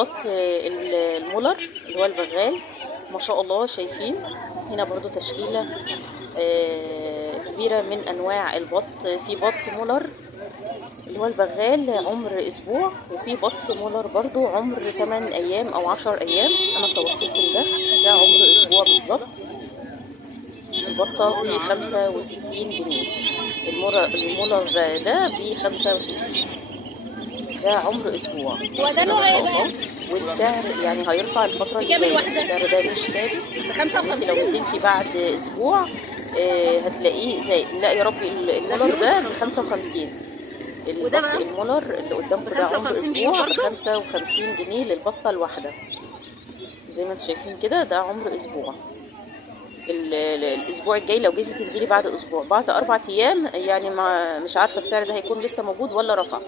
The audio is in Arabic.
البط المولر اللي هو البغال، ما شاء الله. شايفين هنا برضو تشكيلة كبيرة من انواع البط. في بط مولر اللي هو البغال عمر اسبوع، وفي بط مولر برضو عمر 8 ايام او 10 ايام. انا صورت لكم ده عمر اسبوع بالظبط. البطة ب 65 جنيه. المولر ده ب 65. ده عمر اسبوع. هو ده نوع ايه بقى؟ والسعر يعني هيرفع الفترة اللي جاية. السعر ده مش ثابت. انت لو نزلتي بعد اسبوع هتلاقيه زي، لا يا ربي، المولر ده ب 55. البط المولر اللي قدامكم ده عمر اسبوع ب 55 جنيه للبطة الواحدة. زي ما انتم شايفين كده ده عمر اسبوع. الاسبوع الجاي لو جيتي تنزلي بعد اسبوع، بعد 4 ايام، يعني مش عارفة السعر ده هيكون لسه موجود ولا رفع.